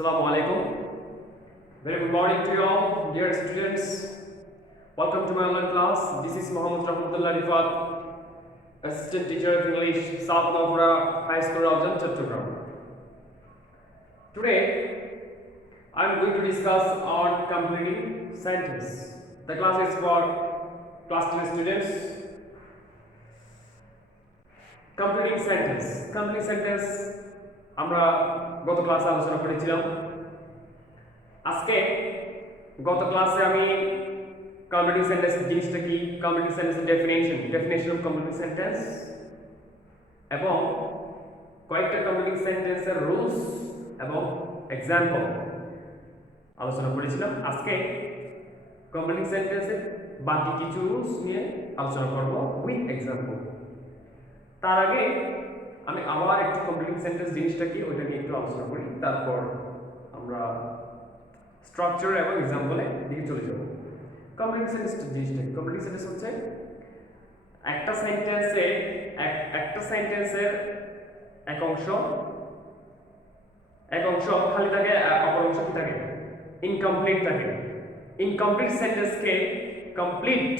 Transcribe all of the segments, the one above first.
Assalamu alaikum. Very good morning to you all, dear students. Welcome to my online class. This is Muhammad Rahmatullah Rifat, Assistant Teacher of English, South Nafura High School, Raljan, Chattogram. Today, I am going to discuss on completing sentence. The class is for class 10 students. Completing sentence. Completing sentence. আমরা গত ক্লাসে আলোচনা করেছিলাম। আজকে গত ক্লাসে আমি completing sentence জিনিসটা কি, কমপ্লিটিং সেন্টেন্সের ডেফিনেশন অফ কমপ্লিটিং সেন্টেন্স এবং কয়েকটা কমপ্লিটিং সেন্টেন্সের রুলস এবং এক্সাম্পল আলোচনা করেছিলাম। আজকে কমপ্লিটিং সেন্টেন্সের বাকি কিছু রুলস নিয়ে আলোচনা করব উইথ এক্সাম্পল। তার আগে আমি আবার একটু কমপ্লিটিং সেন্টেন্স জিনিসটা কি ওইটা নিয়ে একটু আলোচনা করি, তারপর আমরা স্ট্রাকচার এবং এক্সাম্পলে দিকে চলে যাব। কমপ্লিটিং সেন্টেন্স জিনিসটা কি? কমপ্লিটিং সেন্টেন্স হচ্ছে একটা সেন্টেন্সের এক অংশ খালি থাকে, অপর অংশ কি থাকে? ইনকমপ্লিট থাকে। ইনকমপ্লিট সেন্টেন্সকে কমপ্লিট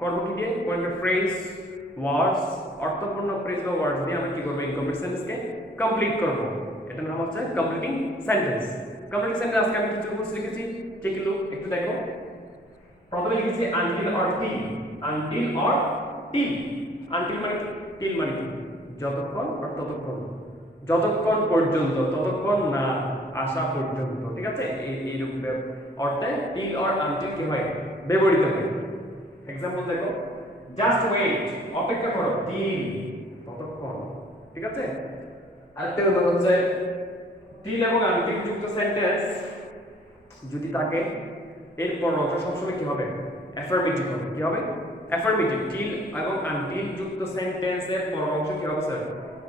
করব কি দিয়ে? কোন একটা ফ্রেজ, ওয়ার্ডস, অর্থপূর্ণ ফ্রেজ বা ওয়ার্ডস দিয়ে আমরা কি করব? ইনকমপ্লিট সেন্টেন্সকে কমপ্লিট করব। এটার নাম হচ্ছে কমপ্লিটিং সেন্টেন্স। কমপ্লিটিং সেন্টেন্স আজকে আমি কিছু রুলস লিখেছি, সেগুলো একটু দেখো। প্রথমে লিখেছি until or till. Until or till. Until মানে টিল মানে কি? যতক্ষণ আর ততক্ষণ, যতক্ষণ পর্যন্ত, ততক্ষণ না আসা পর্যন্ত, ঠিক আছে? এই রূপ অর্থে টিল অর আনটিল কি হয়? ব্যবহৃত হয়। এক্সাম্পল দেখো, জাস্ট ওয়েট, অপেক্ষা করো, টিল, ততক্ষণ, ঠিক আছে? আরেকটা হচ্ছে টিল এবং আনটিল যুক্ত সেন্টেন্স যদি থাকে, এর পরের অংশ সবসময় কি হবে? অ্যাফার্মেটিভ হবে। কি হবে? অ্যাফার্মেটিভ। টিল এবং আনটিল যুক্ত সেন্টেন্সের পরের অংশ কি হবে স্যার?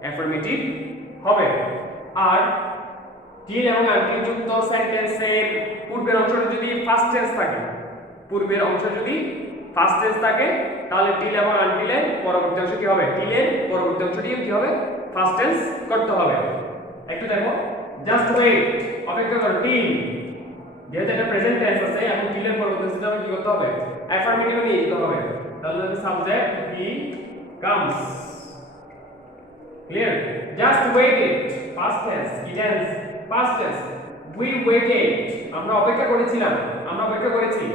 অ্যাফার্মেটিভ হবে। আর টিল এবং আনটিল যুক্ত সেন্টেন্সের পূর্বের অংশটা যদি ফার্স্ট টেন্স থাকে, তাহলে টিল এবং আনটিলের পরবর্তী অংশ কি হবে? টিলের পরবর্তী অংশটি কি হবে? ফার্স্ট টেন্স করতে হবে। একটু দেখো, জাস্ট ওয়েট, অপেক্ষা করো, টিল, যেহেতু এটা প্রেজেন্ট টেন্স আছে এবং টিলের পরবর্তী অংশটা কি করতে হবে? অ্যাফার্মেটিভ নিয়ে যেতে হবে। তাহলে subject he comes. Clear? Just waited, past tense, ইটেন্স, পাস্ট টেন্স। উই ওয়েটেড, আমরা অপেক্ষা করেছিলাম, আমরা অপেক্ষা করেছি।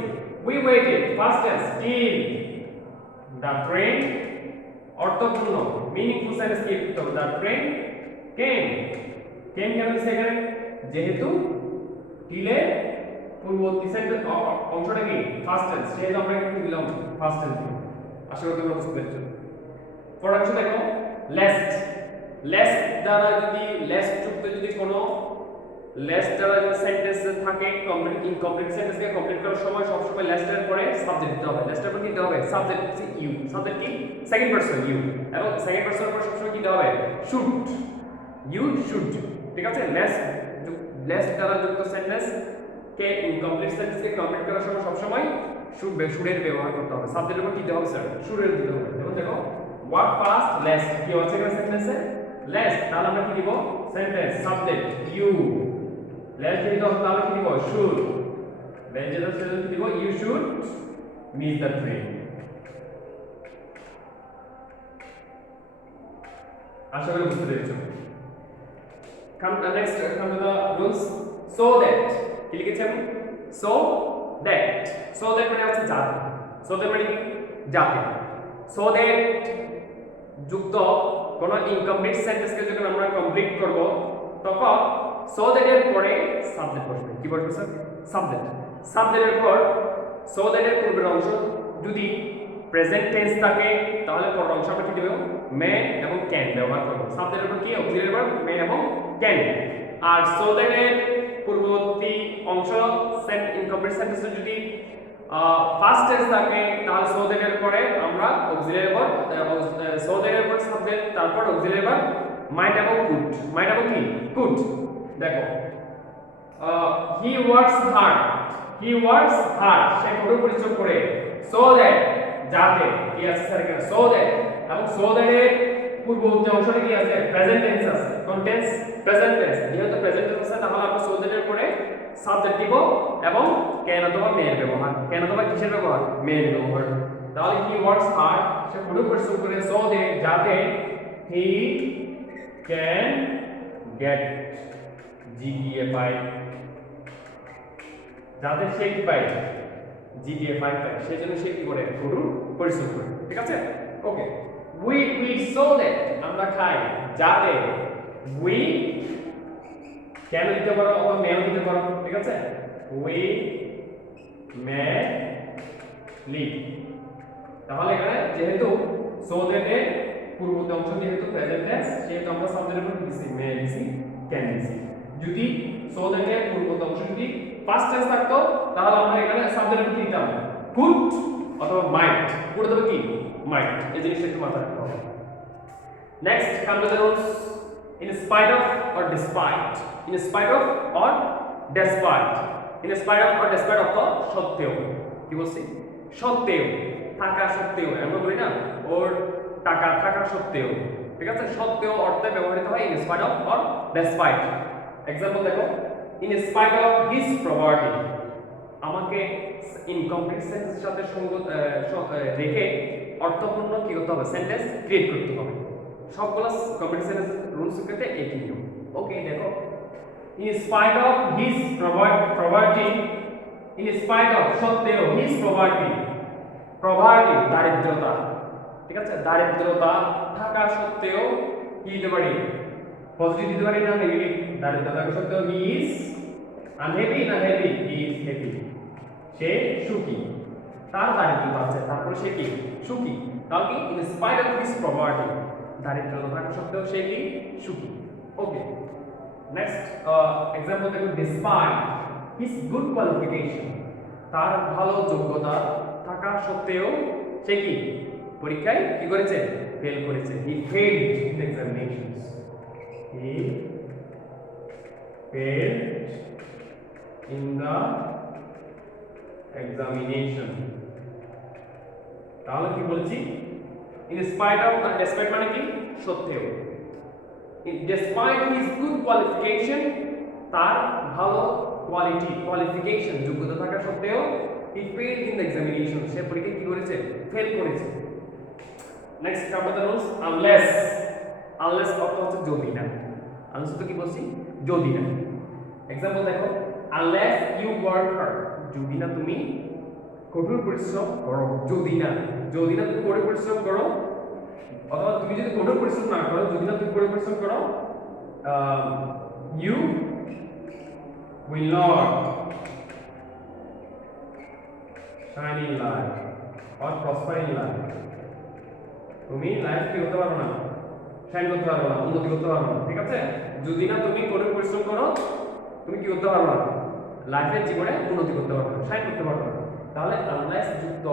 We waited, past tense, till the train, অর্থপূর্ণ মিনিংফুল সেন্টেন্স কি লিখতে হবে? the train came কেন সেখানে? যেহেতু টিলের পূর্ববর্তী সেন্টেন্স অংশটা কি? ফার্স্ট টেন্স, সেহেতু আমরা কি দিলাম? ফার্স্ট টেন্স দিলাম। আশা করি তোমরা বুঝতে পেরেছো। পরের অংশ দেখো, লেস্ট। লেস্ট দ্বারা যদি কোনো লেস্ট দ্বারা যদি সেন্টেন্স থাকে, ইনকমপ্লিট সেন্টেন্সকে কমপ্লিট করার সময় সবসময় লেস্টের পরে সাবজেক্ট দিতে হবে। লেস্টের পরে কি দিতে হবে? সাবজেক্ট হচ্ছে ইউ। সাবজেক্ট কি? সেকেন্ড পারসন ইউ, এবং সেকেন্ড পারসনের পরে সবসময় কি দিতে হবে? শুড। ইউ শুড, ঠিক আছে? লেস্ট দ্বারা যুক্ত সেন্টেন্স কে ইনকমপ্লিট সেন্টেন্সকে কমপ্লিট করার সময় সবসময় শুডের ব্যবহার করতে হবে। সাবজেক্টের পর কি দিতে হবে স্যার? শুডের দিতে হবে। যেমন দেখো, ওয়ার্ক ফাস্ট লেস্ট, কি হচ্ছে এখানে সেন্টেন্সে? লেস্ট, তাহলে আমরা কি দিব? Sentence subject you. লেস্ট যদি হবে তাহলে কি দিব? শুড। লেস্ট যেটা সেন্টেন্স দিব, you should miss the train. আশা করি বুঝতে পেরেছো। Come to the rules. So that, কি লিখেছি আমি? So that মানে হচ্ছে যাতে। So that মানে কি? যাতে। So that যুক্ত কোন ইনকমপ্লিট সেন্টেন্সকে যখন আমরা কমপ্লিট করব, তখন so that এর পরে সাবজেক্ট বসবে। কি বসবে স্যার? সাবজেক্ট। সাবজেক্টের পর so that এর পূর্বের অংশ যদি প্রেজেন্ট টেন্স থাকে, তাহলে পরের অংশ আমরা কি দেব? মে এবং ক্যান ব্যবহার করব। সাবজেক্টের পর কি? অক্সিলারি ভার্ব মে এবং ক্যান। আর so that এর পূর্ববর্তী অংশ ইনকমপ্লিট সেন্টেন্সে যদি ফার্স্ট টেন্স থাকে, তাহলে so that এর পরে আমরা অক্সিলারি ভার্ব, so that এর পর সাবজেক্ট, তারপর অক্সিলারি ভার্ব মাইট এবং কুড। মাইট এবং কি? কুড। দেখো, he works hard. He works hard, সে কঠোর পরিশ্রম করে। so that, যাতে, কি আছে স্যার এখানে? so that, এবং so that এর পূর্ববর্তী অংশে কি আছে প্রেজেন্ট টেন্স আছে কোন টেন্স প্রেজেন্ট টেন্স যেহেতু প্রেজেন্ট টেন্স আছে তাহলে আমরা সো দ্যাট এর পরে সাবজেক্ট দিব এবং ক্যান অথবা মে এর ব্যবহার ক্যান অথবা কিসের ব্যবহার মে এর ব্যবহার তাহলে হি ওয়ার্কস হার্ড সে কঠোর পরিশ্রম করে সো দ্যাট যাতে হি ক্যান গেট জিপিএ 5 যাতে সে কি পায় জিপিএ 5 পায় সেজন্য সে কি করে কঠোর পরিশ্রম করে ঠিক আছে ওকে we so that আমরা খাই যাতে we কেন দিতে পারো অথবা মেও দিতে পারো ঠিক আছে we may live তাহলে এখানে যেহেতু so that এর পূর্ববর্তী অংশ যেহেতু প্রেজেন্ট টেন্স সেহেতু আমরা সাবজেক্টের উপর দিছি may দিছি can দিছি যদি so that এর পূর্ববর্তী অংশ যদি ফার্স্ট টেন্স থাকতো তাহলে আমরা এখানে সাবজেক্টের উপর দিতাম could অথবা might পুরো তবে কি might এই জিনিসটা একটু মাথায় রাখতে হবে next come to the rules in spite of or despite in spite of or despite in spite of or despite of তো সত্ত্বেও কি বলছি সত্ত্বেও থাকা সত্ত্বেও আমরা বলি না ওর টাকা থাকা সত্ত্বেও ঠিক আছে সত্ত্বেও অর্থে ব্যবহৃত হয় in spite of or despite example দেখো in spite of his poverty আমাকে ইনকমপ্লিট সেন্টেন্সের সাথে সঙ্গত রেখে অর্থপূর্ণ কি করতে হবে সেন্টেন্স ক্রিয়েট করতে হবে সবগুলো কমপ্লিট সেন্টেন্স রুলস ক্ষেত্রে একই নিয়ম ওকে দেখো in spite of his poverty in spite of সত্ত্বেও his poverty দারিদ্রতা ঠিক আছে দারিদ্রতা থাকা সত্ত্বেও কি দিতে পারি পজিটিভ দিতে পারি না নেগেটিভ দারিদ্রতা থাকা সত্ত্বেও he is unhappy না happy he is happy সে সুখী তার দারিদ্রতা আছে তারপরে সে কি সুখী তাহলে কি in spite of his poverty দারিদ্রতা থাকা সত্ত্বেও সে কি সুখী ওকে নেক্সট एग्जांपल দেখো despite his good qualification তার ভালো যোগ্যতা থাকা সত্ত্বেও সে কি পরীক্ষায় কি করেছে ফেল করেছে he failed in the examinations he failed in the examination তাহলে কি বলছি in spite of R despite মানে কি সত্ত্বেও despite his good qualification তার ভালো qualification যোগ্যতা থাকা সত্ত্বেও he failed in the examination সে পরীক্ষায় কি করেছে ফেল করেছে next come the rules unless অর্থ হচ্ছে যদি না unless তো কি বলছি যদি না एग्जांपल দেখো unless you work hard যদি না তুমি কঠোর পরিশ্রম করো যদি না তুমি কঠোর পরিশ্রম করো অথবা তুমি যদি কঠোর পরিশ্রম না করো যদি না তুমি কঠোর পরিশ্রম করো you will not shine in life or prosper in life তুমি লাইফ কি করতে পারবে না শাইন করতে পারবে না উন্নতি করতে পারবে না ঠিক আছে যদি না তুমি কঠোর পরিশ্রম করো তুমি কি করতে পারবে না লাইফের জীবনে উন্নতি করতে পারবে না শাইন করতে পারবে না তাহলে আনলেস যুক্ত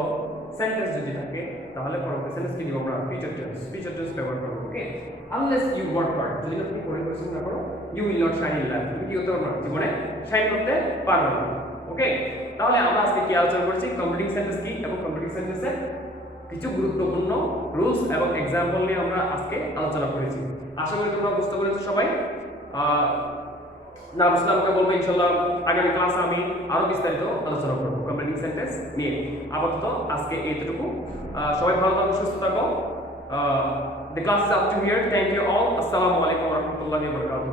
সেন্টেন্স যদি থাকে তাহলে পরবর্তী সেন্টেন্স কি দিব আমরা ফিউচার টেন্স ব্যবহার করব okay unless you work hard যদি না তুমি কঠোর পরিশ্রম না করো you will not shine in life তুমি কি করতে পারবে না জীবনে শাইন করতে পারবে না ওকে তাহলে আমরা আজকে কি আলোচনা করছি কমপ্লিটিং সেন্টেন্স কি এবং কমপ্লিটিং সেন্টেন্সের কিছু গুরুত্বপূর্ণ রুলস এবং एग्जांपल নিয়ে আমরা আজকে আলোচনা করেছি আশা করি তোমরা বুঝতে পেরেছো সবাই না বুঝলে আমাকে বলবে ইনশাআল্লাহ আগামী ক্লাসে আমি আরো বিস্তারিত আলোচনা করব কমপ্লিটিং সেন্টেন্স নিয়ে আপাতত আজকে এইটুকু সবাই ভালো থাকো সুস্থ থাকো the class is up to here thank you all assalamu alaikum wa rahmatullahi wa barakatuh